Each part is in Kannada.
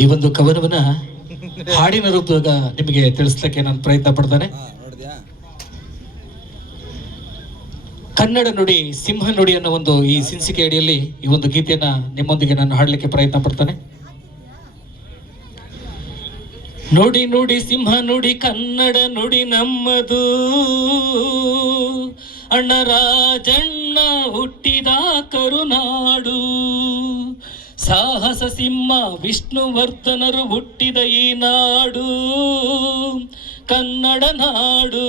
ಈ ಒಂದು ಕವನವನ್ನ ಹಾಡಿನ ರೂಪದಾಗ ನಿಮಗೆ ತಿಳಿಸ್ಲಿಕ್ಕೆ ನಾನು ಪ್ರಯತ್ನ ಪಡ್ತಾನೆ. ಕನ್ನಡ ನುಡಿ ಸಿಂಹ ನುಡಿ ಅನ್ನೋ ಒಂದು ಈ ಸಿನ್ಸಿಕೆ ಅಡಿಯಲ್ಲಿ ಈ ಒಂದು ಗೀತೆಯನ್ನ ನಿಮ್ಮೊಂದಿಗೆ ನಾನು ಹಾಡಲಿಕ್ಕೆ ಪ್ರಯತ್ನ ಪಡ್ತಾನೆ. ನುಡಿ ನುಡಿ ಸಿಂಹ ನುಡಿ ಕನ್ನಡ ನುಡಿ ನಮ್ಮದು, ಅಣ್ಣ ರಾಜಣ್ಣ ಹುಟ್ಟಿದ ಕರುನಾಡು, ಸಾಹಸ ಸಿಂಹ ವಿಷ್ಣುವರ್ಧನರು ಹುಟ್ಟಿದ ಈ ನಾಡು ಕನ್ನಡ ನಾಡು.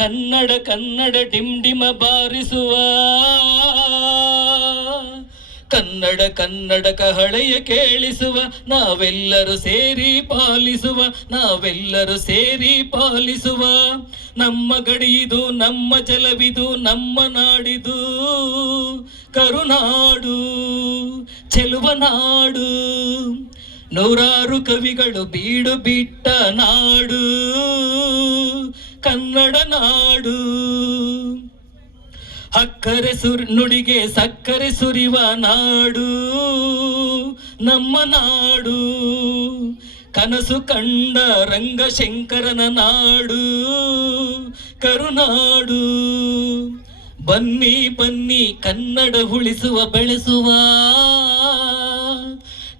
ಕನ್ನಡ ಕನ್ನಡ ಡಿಮ್ ಡಿಮ ಬಾರಿಸುವ, ಕನ್ನಡ ಕನ್ನಡ ಕಹಳೆಯ ಕೇಳಿಸುವ, ನಾವೆಲ್ಲರೂ ಸೇರಿ ಪಾಲಿಸುವ, ನಾವೆಲ್ಲರೂ ಸೇರಿ ಪಾಲಿಸುವ. ನಮ್ಮ ಗಡಿಯಿದು ನಮ್ಮ ಜಲವಿದು ನಮ್ಮ ನಾಡಿದು ಕರುನಾಡು ಚೆಲುವ ನಾಡು. ನೂರಾರು ಕವಿಗಳು ಬೀಡು ಬಿಟ್ಟ ನಾಡು ಕನ್ನಡ ನಾಡು. ಅಕ್ಕರೆ ನುಡಿಗೆ ಸಕ್ಕರೆ ಸುರಿವ ನಾಡು ನಮ್ಮ ನಾಡು. ಕನಸು ಕಂಡ ರಂಗಶಂಕರನ ನಾಡು ಕರುನಾಡು. ಬನ್ನಿ ಬನ್ನಿ ಕನ್ನಡ ಉಳಿಸುವ ಬೆಳೆಸುವ,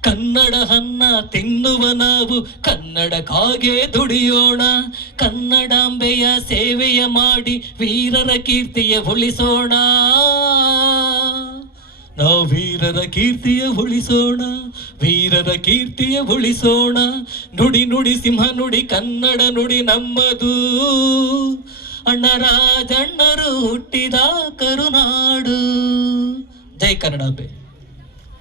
ಕನ್ನಡ ಅನ್ನ ತಿನ್ನುವ ನಾವು ಕನ್ನಡಕ್ಕಾಗೆ ದುಡಿಯೋಣ. ಕನ್ನಡಾಂಬೆಯ ಸೇವೆಯ ಮಾಡಿ ವೀರರ ಕೀರ್ತಿಯ ಉಳಿಸೋಣ. ನಾವು ವೀರರ ಕೀರ್ತಿಯ ಉಳಿಸೋಣ, ವೀರರ ಕೀರ್ತಿಯ ಉಳಿಸೋಣ. ನುಡಿ ನುಡಿ ಸಿಂಹ ನುಡಿ ಕನ್ನಡ ನುಡಿ ನಮ್ಮದು, ಅಣ್ಣ ರಾಜಣ್ಣರು ಹುಟ್ಟಿದ ಕರುನಾಡು. ಜೈ ಕನ್ನಡಾಂಬೆ.